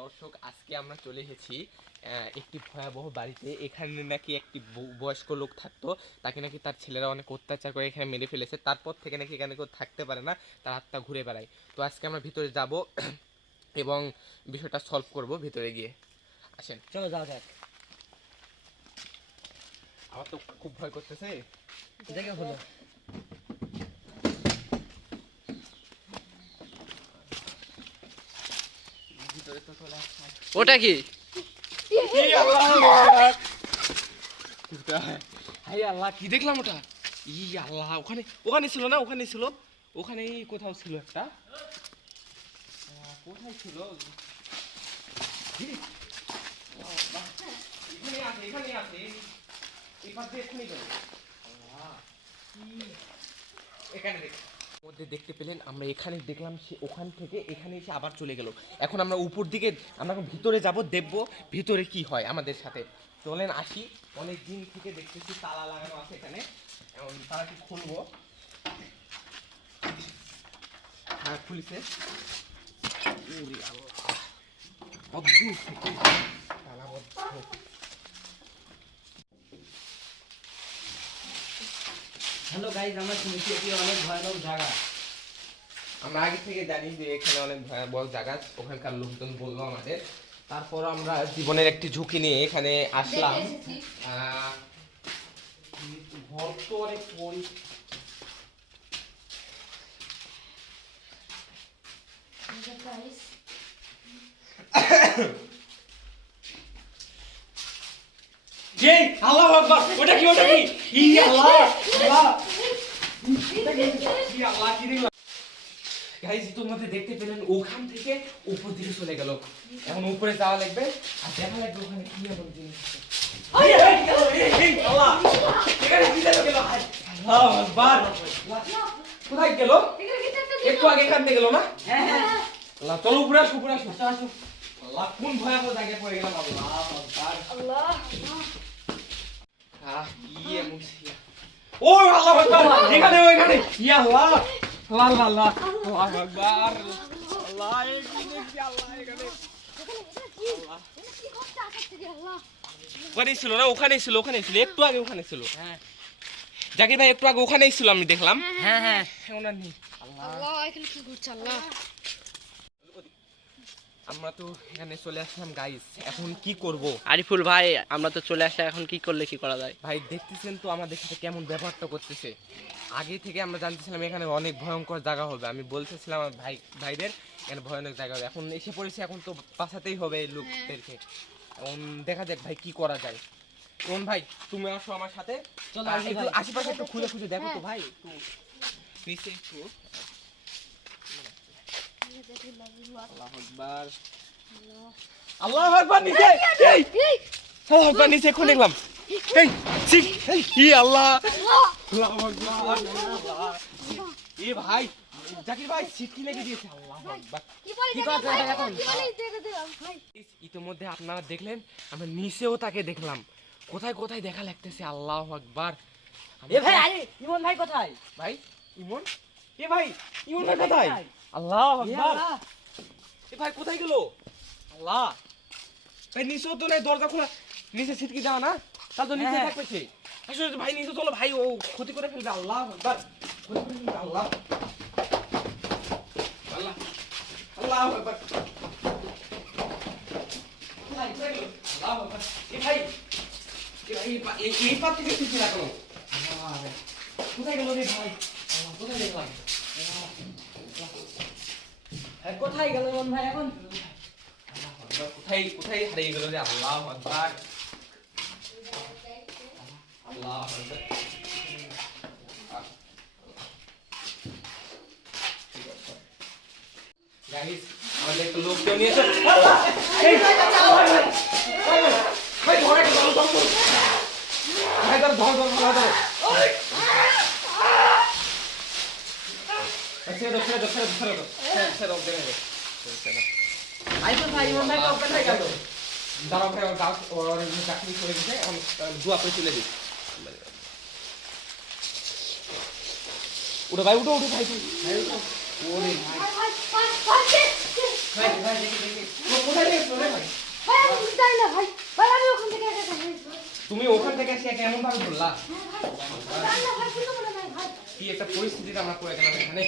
দর্শক, আজকে আমরা চলে এসেছি একটি ভয়াবহ বাড়িতে। এখানে নাকি একটি বয়স্ক লোক থাকতো, তাকে নাকি তার ছেলেরা অনেক অত্যাচার করে এখানে মেরে ফেলেছে। তারপর থেকে নাকি এখানে কেউ থাকতে পারে না, তার আত্মা ঘুরে বেড়ায়। তো আজকে আমরা ভিতরে যাব এবং বিষয়টা সলভ করব ভিতরে গিয়ে। আসেন, চলো যাওয়া যাক। আমার তো খুব ভয় করতেছে। দেখে হলো ভিতরে তো চলে আসছে। ওটা কি? হাই আল্লাহ, কি দেখলাম ওটা? ই আল্লাহ, ওখানে ওখানে ছিল না, ওখানে ছিল, ওখানেই কোথাও ছিল একটা। কোথায় ছিল? এখানে আছে, এখানে আছে, এই পাশে এখানেই গেল। এখানে দেখ মধ্যে দেখতে পেলেন, আমরা এখানে দেখলাম, সে ওখান থেকে এখানে এসে আবার চলে গেল। এখন আমরা উপর দিকে, আমরা এখন ভিতরে যাব, দেখবো ভিতরে কি হয় আমাদের সাথে। চলেন আসি। অনেক দিন থেকে দেখতেছি তালা লাগানো আছে এখানে, এখন তালাটি খুলবো। হ্যাঁ, খুলিছে। অদ্ভুত তালাবদ্ধ। হ্যালো গাইজ, আমরা শুনেছি এটি অনেক ভয়ানক জায়গা। আমরা আগে থেকে জানি যে এখানে অনেক ভয়াবহ জায়গা, ওখানকার লোকজন বললো আমাদের। তারপর আমরা জীবনের একটি ঝুঁকি নিয়ে এখানে আসলাম। ঘর তো অনেক আল্লাহু আকবার, ওটা কি, ওটা কি? ই আল্লাহ, আল্লাহ, ই আল্লাহ, কি দেখলাম? গাইস, তোমাদের দেখতে পেলেন ওখান থেকে উপর দিকে চলে গেল। এখন উপরে যাওয়া লাগবে আর দেখা লাগবে ওখানে কি এমন জিনিস আছে। আল্লাহ, এখানে কি দেখে গেল? আল্লাহু আকবার, কোথায় গেল? একটু আগে এখান থেকে গেল না? হ্যাঁ হ্যাঁ, আল্লাহ, চলো উপরে আসো, উপরে আসো, আসো। আল্লাহ, কোন ভয়াবহ জায়গায় পড়ে গেলাম। আল্লাহ আকবার, আল্লাহ। কি এমন ছিল? ও আল্লাহু আকবার, এখানে, ওইখানে, ইয়া আল্লাহ, আল্লাহ আল্লাহ, আল্লাহু আকবার, আল্লাহ, এই কি দেখছি? আল্লাহ, এখানে ওখানেই ছিল না, ওখানেই ছিল, ওখানেই ছিল, একটু আগে ওখানে ছিল। হ্যাঁ জাকির ভাই, একটু আগে ওখানেই ছিল, আমি দেখলাম। হ্যাঁ হ্যাঁ, এখন আর নেই। আল্লাহ, এখানে কি করছে? আল্লাহ, আমরা তো এখানে চলে আসলাম গাইস, এখন কি করব? আরিফুল ভাই, আমরা তো চলে আসা, এখন কি করলে কি করা যায়? ভাই দেখতেছেন তো আমাদের সাথে কেমন ব্যবহারটা করতেছে। আগে থেকে আমরা জানতেছিলাম এখানে অনেক ভয়ঙ্কর জায়গা হবে, আমি বলতেছিলাম আমার ভাইদের এখানে ভয়ানক জায়গা হবে। এখন এসে পড়েছে, এখন তো বাঁচাতেই হবে এই লোকদেরকে। এখন দেখা যাক ভাই কি করা যায়। কোন ভাই, তুমি আসো আমার সাথে। চলো, একটু আশেপাশে একটু খুঁজে খুঁজে দেখো তো ভাই, একটু নিচে একটু। আল্লাহু আকবার, আল্লাহু আকবার, নিচে, এই আল্লাহু আকবার, নিচে কোন দেখলাম? এই ঠিক, এই কি আল্লাহ, আল্লাহু আকবার, এ ভাই, জাকির ভাই সিটকি লেগে দিয়েছে। আল্লাহু আকবার, কি করতে হবে এখন? ভাই? ইতিমধ্যে আপনারা দেখলেন, আমরা নিচেও তাকে দেখলাম। কোথায় কোথায় দেখা লাগতেছে। আল্লাহু আকবার, এ ভাই, আরে ইমন ভাই কোথায়? ভাই ইমন, এ ভাই ইমন ভাই কোথায়? আল্লাহু আকবার, এ ভাই কোথায় গেল? আল্লাহ, ভাই নিচেও তো নাই, দরজা খোলা, নিচে ছিটকি যাওয়া না, তাহলে তো নিচে হ্যাঁ। থাকবে সে। আসলে ভাই নিচে চলো ভাই, ও ক্ষতি করে ফেলবে। আল্লাহু আকবার, ক্ষতি করে ফেলবে। আল্লাহ, আল্লাহ, আল্লাহু আকবার, ভাই কোথায় গেল? আল্লাহু আকবার, এ ভাই, এই পাত থেকে ছিটকি না কেন? আল্লাহ, কোথায় গেল রে ভাই? আল্লাহ, কোথায় দেখলাম? কোথায় গেল ইমন ভাই এখন? কোথায় কোথায় হারিয়ে গেল রে? আল্লাহু আকবার, আল্লাহু আকবার। গাইস, আমাদের একটা লোক কেউ নিয়েছে। এই ভাই, ধরে গেল, ধরো, ভাই ধরো, ধরো, ধরো, ধরো, ধরো। ছেড়ে দাও, ছেড়ে দাও, ছেড়ে দাও, ছেড়ে দাও, ছেড়ে দাও, ছেড়ে দাও, ছেড়ে দাও। আরিফুল ভাই, ইমন ভাই কোথায় গেল? দাঁড়াও ভাই, ওর গাছ, ওর চাকরি করে দিতে, এখন দোয়া করে তুলে দিই। উঠো ভাই, উঠো, উঠো ভাই, ওরে ভাই, ভাই ভাই, দেখি দেখি কোথায় গেছে? তুমি ওখান থেকে এসে কেমন ভাবে বললা কি একটা পরিস্থিতিতে আমরা পড়ে গেলাম এখানে